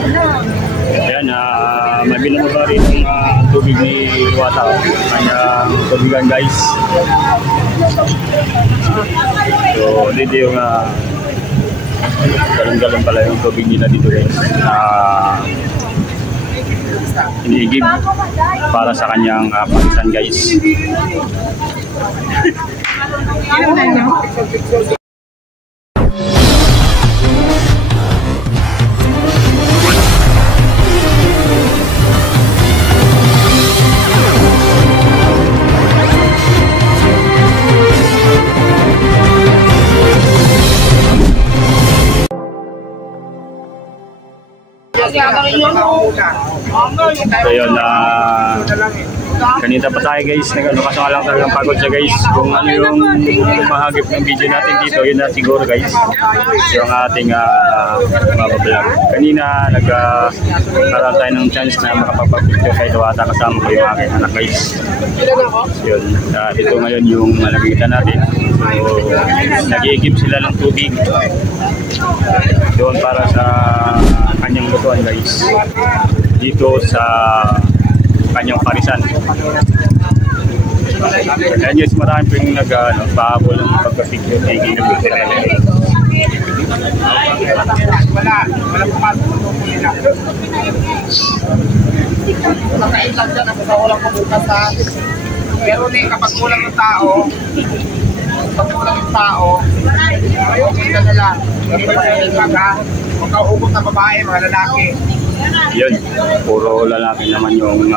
Ayan, may binababa rin ang tubig ni Diwata. Kanyang tubigan guys. So dito yung galon-galon pala yung tubig nila dito guys. Iniigib para sa kanyang parisan guys. So yun, kanina pa tayo guys, kaso nga lang talagang pagod siya guys. Kung ano yung mahagip ng video natin dito, yun na siguro guys yung ating mabablog. Kanina nagkaroon tayo ng chance na makapag-picture kay Diwata, kasama ko yung aking anak guys. So yun, ito ngayon yung nakikita natin. So nag-iigib sila ng tubig doon para sa kanyang lutuan guys, dito sa kanyang parisan. Ayan guys, marami po yung nagpahabol ng pagka-picture taking ng picture. Wala pumasok ng nila. Makain lang dyan ako sa walang kabukas ha. Pero kapag kulang ng tao, ayaw kita na lang. Huwag ka hugot na babae, mga lalaki. Yun, puro lalaki naman yung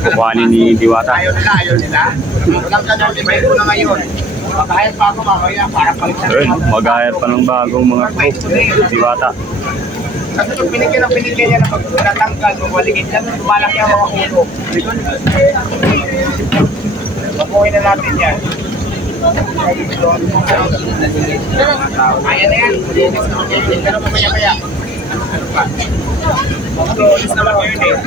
kukuhanin ni Diwata. Ayaw nila. Walang ganun, ibahin ko na ngayon. Mag-hire pa ako mamaya para palitan. Mag-hire pa ng bagong mga group, Diwata. Kasi kung binigyan niya na pag-natanggal, mawaligid lang, tumalaki ang mga ulo. Mabuhay na natin yan. Ayan na yan. Pero mamaya-maya. So, alis naman ko yun eh.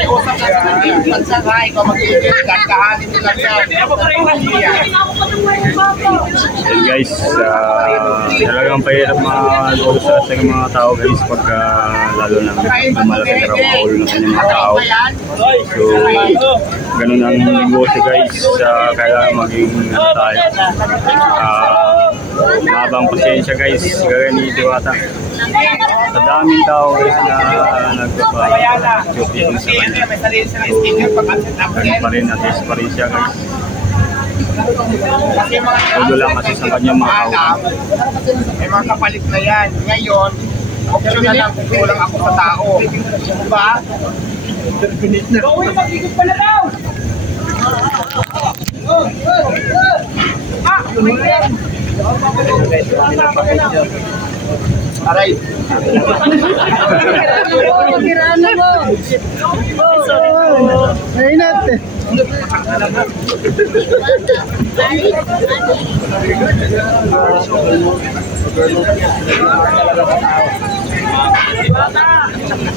Usap na sa pansangay ko, mag-ibig, kakahanin nila siya. And guys, talagang pahirap malulos sa mga tao guys pagka lalo na malaki na ramahol ng kanyang mga tao. So, ganun ang negosyo guys, kailangan maging tayo. Mabang pasensya guys, gaya ni Diwata. Sa daming tao guys na nagpapa-duty sa kanya. So, ganun pa rin, at-least pa rin siya guys. Todo lang kasi sa kanyang mga tao. May mga kapalit na yan. Ngayon, option na lang kung kulang ako sa tao. Diba? Pinit na. Mag-ikot pala daw! Aray! Kirana mo! Mainat eh!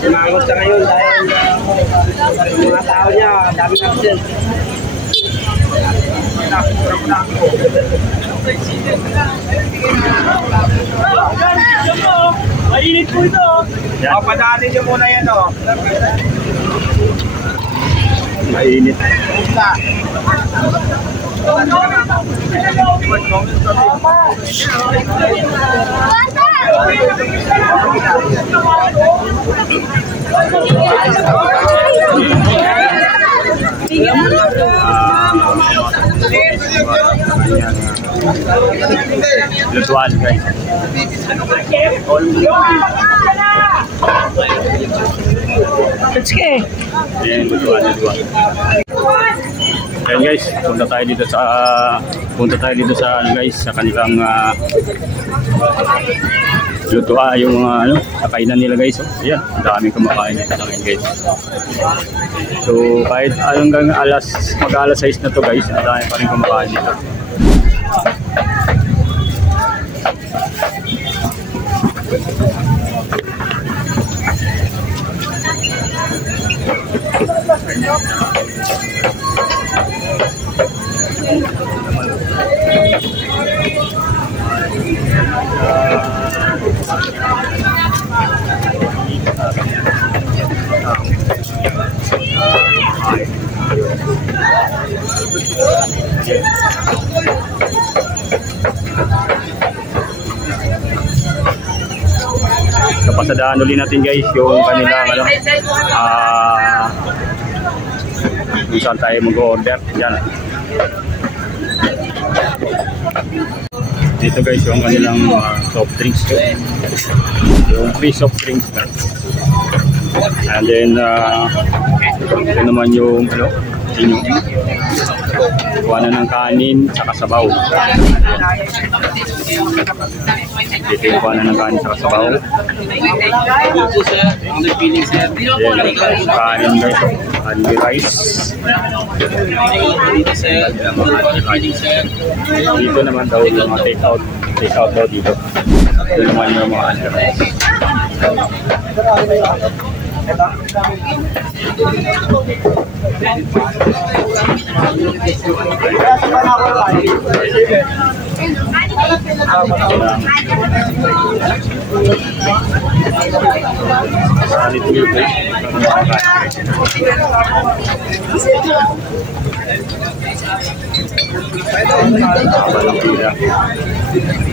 Sumangot ka ngayon dahil mga tao niya, dami absent. Mainit po ito! Padaanin niyo muna yan o. Mainit. Lutuan guys. Ayan, lutuan. Ayan guys, punta tayo dito sa guys, sa kanilang lutuan, yung mga kainan nila guys. Ayan, daming kumakain dito sa akin guys. So kahit hanggang mag-alas 6 na to guys, dami pa rin kumakain dito. Kapasadaan ulit natin guys yung kanilang ano, kung saan tayo mag-order. Yan. Dito guys yung kanilang soft drinks. Yung free soft drinks na. And then ito naman yung ano, kuha na ng kanin sa kasabaw. Dito yung kuha na ng kanin sa kasabaw. Kanin guys, honey rice. Dito naman daw yung mga take out daw dito. Dito naman yung mga honey rice.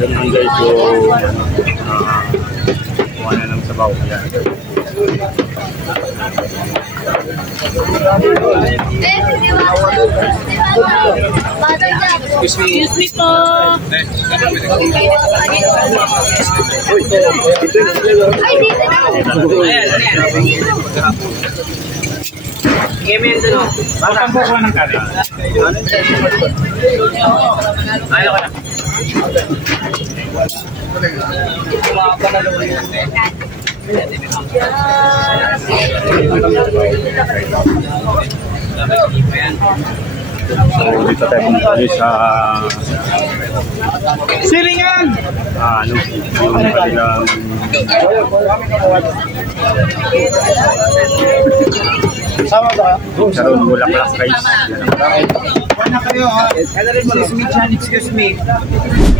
Yan guys yung kuha na ng sabaw. Yan. Excuse me po. Ay, dito na. Kaya may dalo. Bakit po ko ng kanin? Ano ka na? So dito tayo pumunta sa Silingan! ano, yung kanilang Sama ba? Sharon Bulaklak guys. Wala kayo ha? Excuse me, John, excuse me.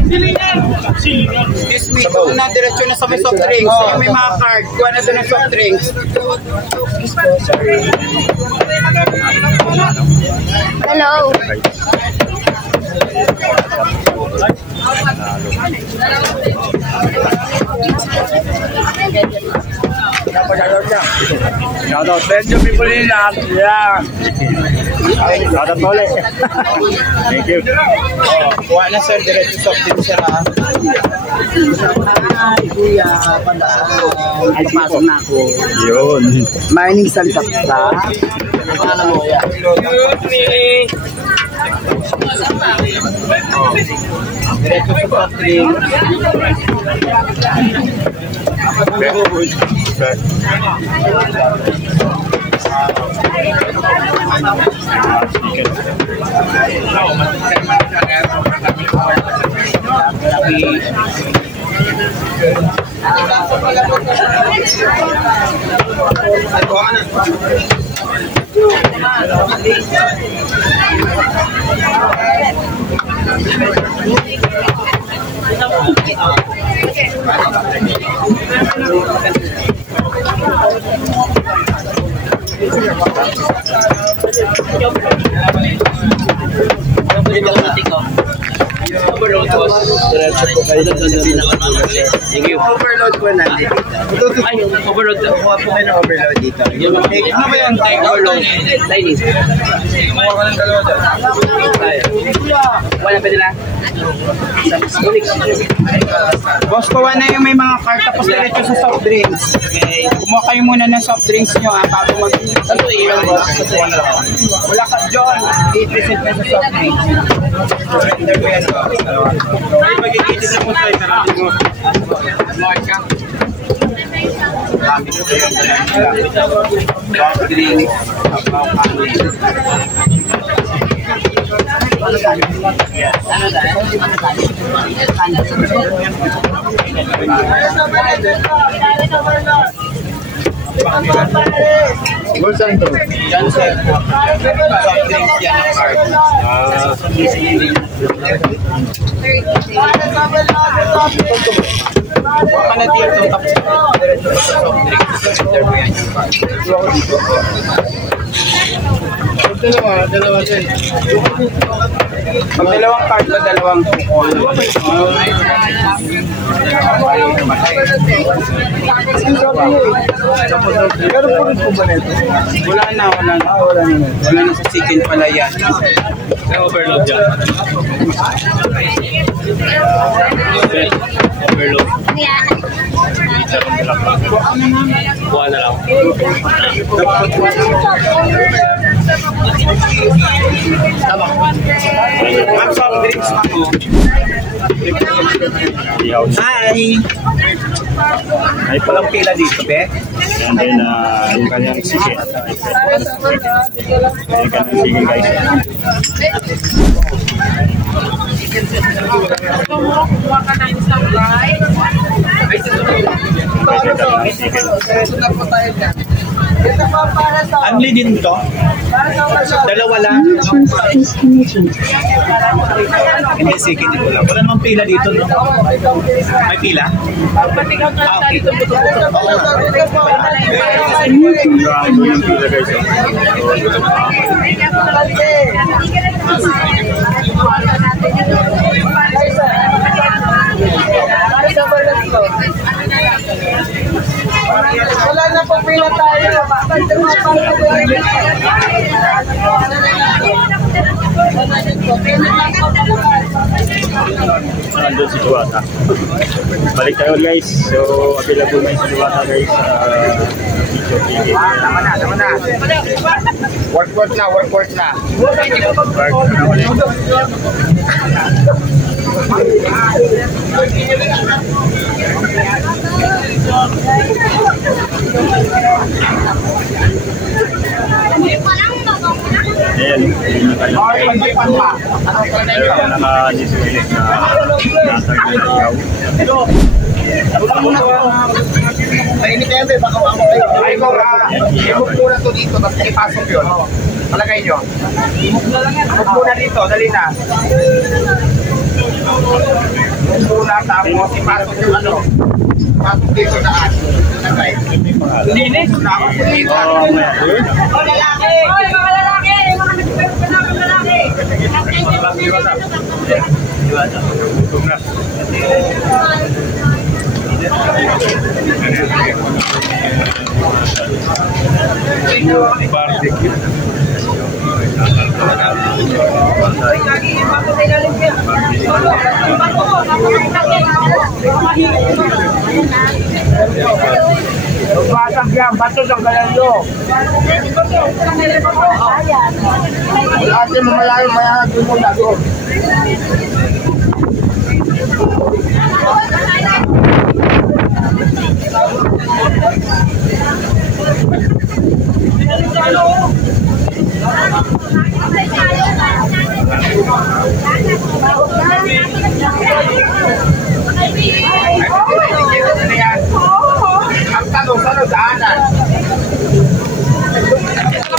Silingan! Excuse me, kung na diretsyo na sa may soft drinks. May mga card, kuha na doon ng soft drinks. Hello. Shoutout. Thank you, people in that. Yeah. Shoutout ulit. Thank you. Kuha na sir, diretsyo soft drinks sir ha. Ay, kuya, pala. Ay, papasok na ako. Yun. Mining salita ka. Excuse me. Diretso sa soft drink. Overload po. Diretso po kayo. Thank you. Overload po natin. Ay, overload. Kuha po kayo ng overload dito. Ano ba yan? Overload. Ladies. Kuha ka ng dalawa dyan. Wala pa nila. Boss, kuha na yung may mga card tapos diretso sa soft drinks. Kumuha kayo muna ng soft drinks nyo bago mag-iwan. Wala ka, John. 8% na sa soft drinks. Surrender mo yan. Ay, magigitid na po tayo. Sarapin mo. Mark ka. Kami na tayo. Soft drinks. Bulsan to. Yan sir. Soft drinks yan ang card. Baka na dito, tapos diretso ka sa soft drinks. Interview yan yung card. Dalawa din. Pag dalawang card ba, dalawang kukuha. Pero po rin po ba nito? Wala na sa chicken pala yan. Overload dyan. Overload. Buwan na lang. Ma'am, soft drinks na po. Hi! Ay Walang pila dito, be? And then, yung kanyang sige. Yung kanyang sige, guys. Unli din to? Dalawa lang? Hindi, sige dito lang. Wala namang pila dito, no? May pila? Okay. Grabe yung pila, guys. Wala na po pila tayo. Nandun si Duwata. Balik tayo, guys. So, available na yung si Duwata, guys. Video TV. Tama na. Work na. Work na ulit. Ayan, hindi na tayo. Meron na naka-display na nasa ilaw. Mainit na yan, be. Baka wako kayo. Ay, ko, imog muna to dito, tapos ipasok yun. Palagay nyo. Imog muna dito, dali na. Imog muna, tapos ipasok yung ano. Pasok dito daan. Linis? Oh, Lalaki! Oy, mga lalaki! Mga lalaki! barbecue. Basag yan, bato ng kalanyo. Ate mo malayo mo na doon. Ang tanong, saan daanan?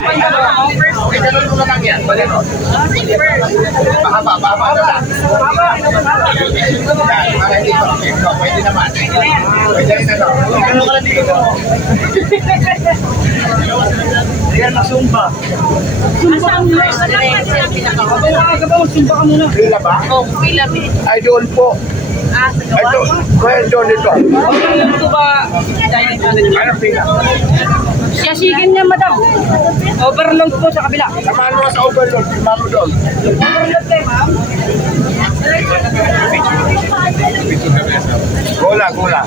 Okay, ganun mo naman yan. Bali mo. Pahaba na lang. Para hindi ko. Pwede naman. Pwede rin ano. Ganun ka lang dito. Yan, masumba. Sumba ka muna. Pila ba? Oh, pila. Ay, doon po. Ay, doon. Kaya doon dito. Ito ba? Ano pila? Siyasigin niya, madam. Overload po sa kabila. Samahan mo sa overload. Samahan mo doon. Overload kayo, ma'am. Gula.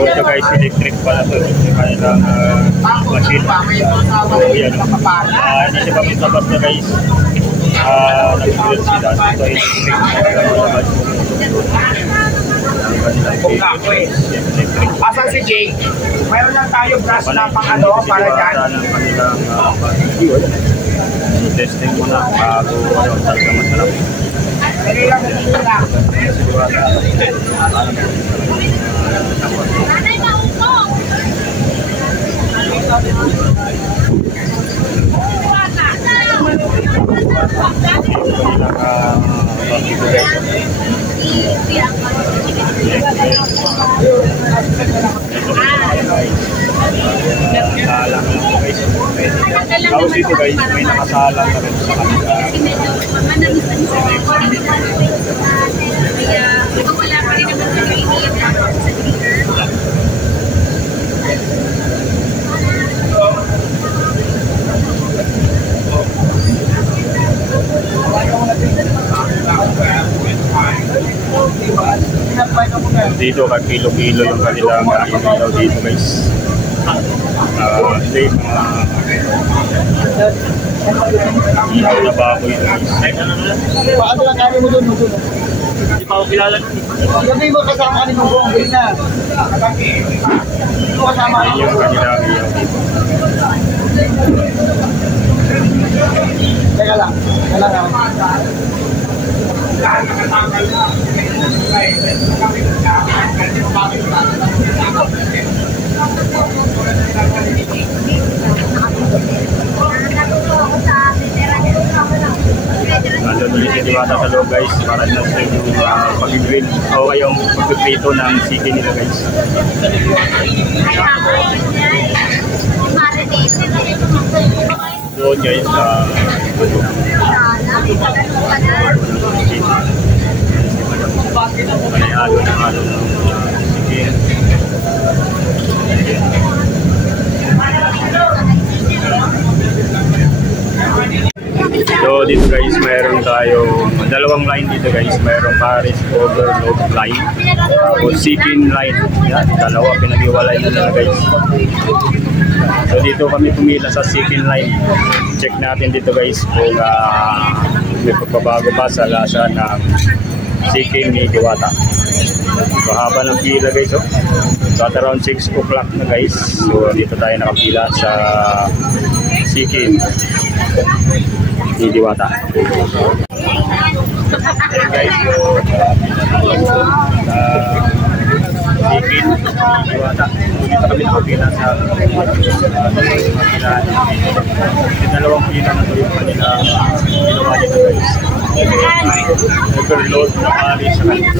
Ito guys, electric pala to. Yung kanilang machine. Ayan. Nasa kami sa bus na guys. Nag-build sila. Ito ay electric. Asan si Jake? Mayroon lang tayo brush na pang ano, para dyan. Ng kanilang Testing muna bago ano, talaga masarap. Tapos dito guys, may nakasalang na rin sa kanila. Wala pa rin naman sa iniiyak sa speaker. Dito kilo-kilo yung kanilang ilaw dito guys. Hindi ilaw na baboy guys. Paano lang kami mo doon? Hindi pa ako kilala. Sabi mo kasama ka ni Bubong, ganyan na. Ito kasama ka Yung kanilang ilaw dito. Teka lang. Nandun ulit si Diwata sa loob guys para na sa yung pag-grill o yung pag-prito ng chicken nila guys. Doon guys sa may halo ng chicken. So dito guys, mayroon tayo dalawang line dito guys. Mayroon Paris overload line o chicken line. Yan, dalawa pinag-iwalay nila guys. So dito kami pumila sa chicken line. Check natin dito guys kung may pagbabago pa sa lasa ng chicken ni Diwata. So haba ng pila guys. So at around 6 o'clock na guys. So dito tayo nakapila sa chicken ni Diwata. Okay guys, so chicken Diwata. Dito kami nakapila sa dalawang pila na ito yung kanila ginawa dito guys. Overload na pari sa chicken.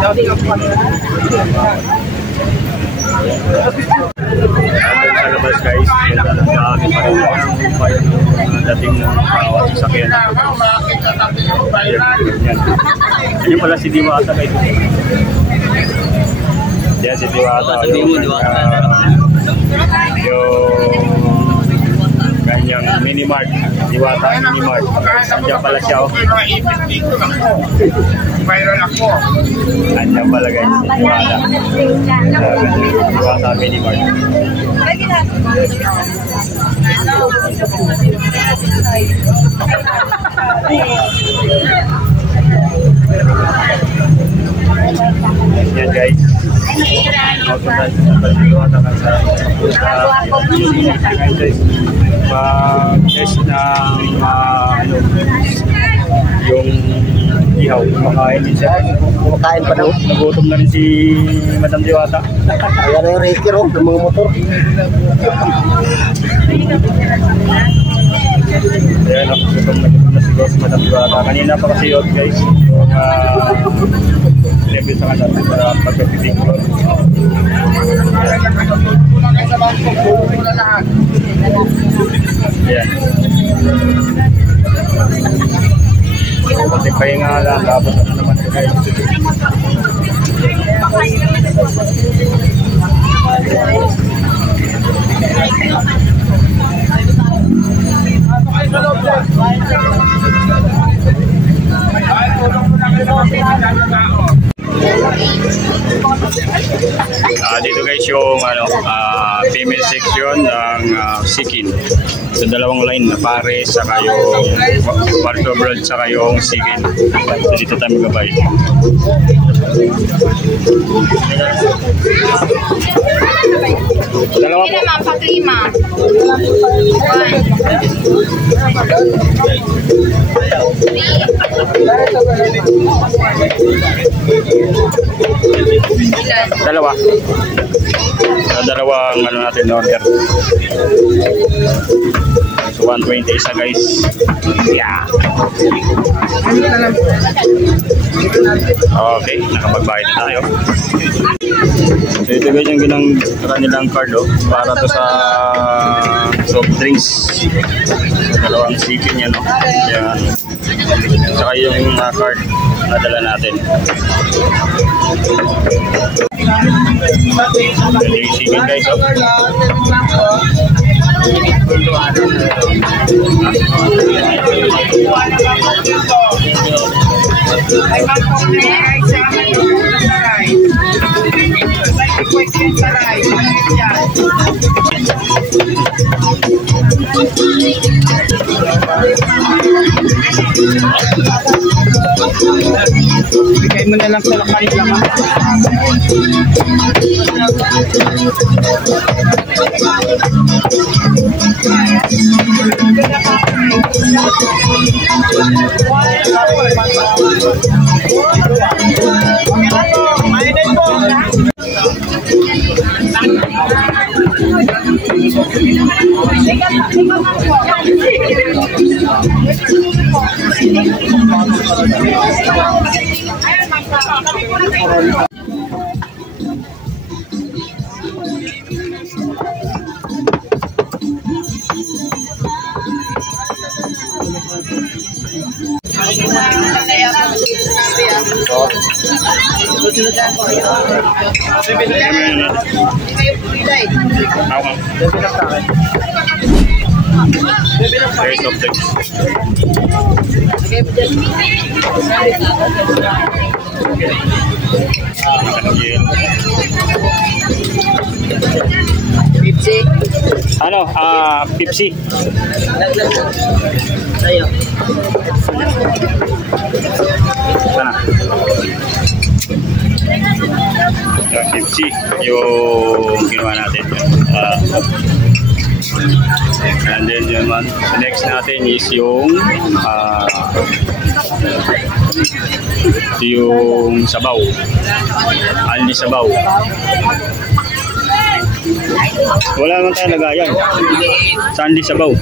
Sa labas guys, dami pa rin ang dating ng bawat sasakyan. Yan pala si Diwata guys. Yan si Diwata. Yung kanyang mini-mart. Diwata mini-mart. Andiyan pala siya. Viral ako. Andiyan pala guys si Diwata. Diwata mini-mart. Yan guys. Pag-test ng yung ihaw, kumakain din siya. Kumakain pa daw. Nagutom na rin si Madam Diwata. Ayan na yung racer ng mga motor. Ayan, nagutom na siguro si Madam Diwata. Kanina pa kasi yun guys. Sinabi sa kanila para pagkapiting ko. Ayan. Kasi pahinga lang, tapos ano naman ito guys. Dito guys yung female section ng Sikin. So dalawang line na pare saka yung Barto Broad saka yung Sikin. So dito tayo magabay. Dalawa Hindi po. naman, pag-lima. Ilan? Dalawa. Dalawang ano natin order. So 120 isa guys. Yeah. Okay, nakapagbayad na tayo. So ito guys yung kanilang card para to sa soft drinks. So, dalawang sikin yan Yan. Saka yung card na dala natin. Ito yung sikin guys Ay, mag-complain sa amin yung saray. Ay, quick yung saray. Maliit yan. Bigay mo na lang sa lakay laman. There's of text. Ano? Pepsi. Sana. Pepsi yung ginawa natin. And then naman, next natin is yung sabaw. Aldi sabaw. Wala naman tayo lagayan. Sa aldi sabaw.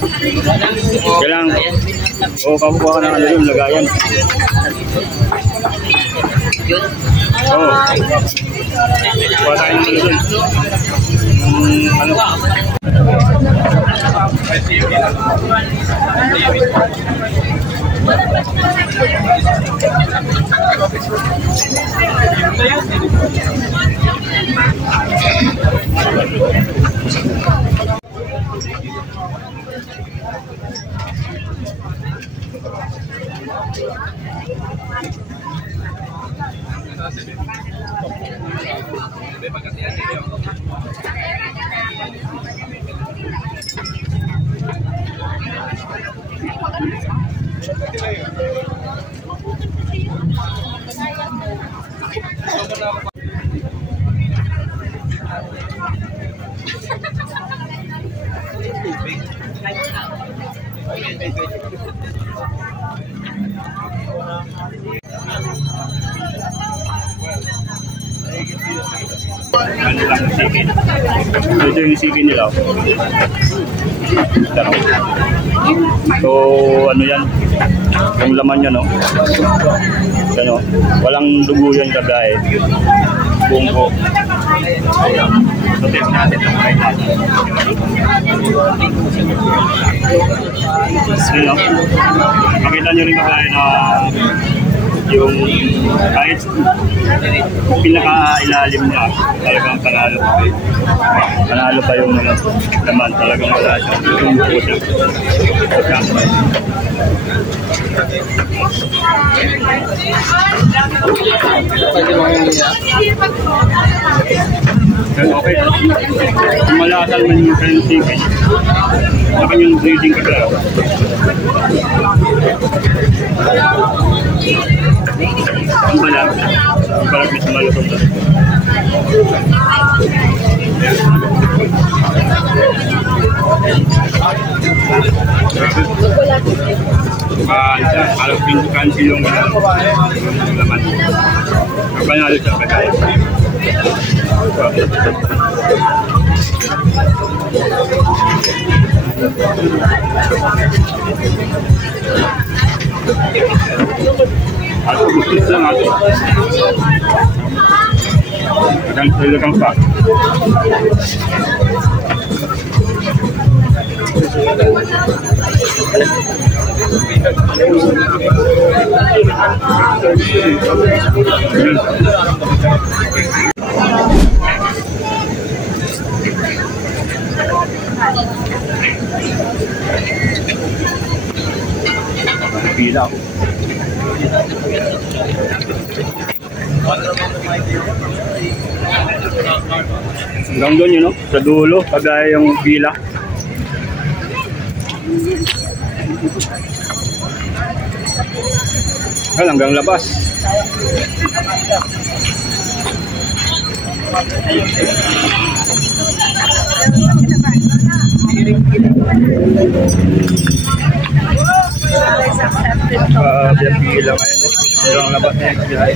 Kailangan, kakuha ka ng ano yung lagayan. Oo. Kuha tayo ng ano dun. Ano? Ano lang yung sikin. Ito yung sikin nila. So ano yan, yung laman yan ano, walang dugo yan kagaya, bungko. So test natin ang kahit natin. Makita nyo rin kagaya na yung kahit pinaka-ilalim niya talagang panalo pa yung laman, talagang wala siya yung buko siya. Yan, okay. Malasan man yung fencing eh. Saka yung breeding ka pala. Ang balag. Ang balag na sumalutong na. Alam pintukan yung laman. Kapanalo siya kagaya. Ato gustis lang ato. Kadang pa. Pila ako. Hanggang doon yun, no? Sa dulo, kagaya yung pila. Hanggang labas. Biar pila ngayon, no? Hanggang labas na yung pila.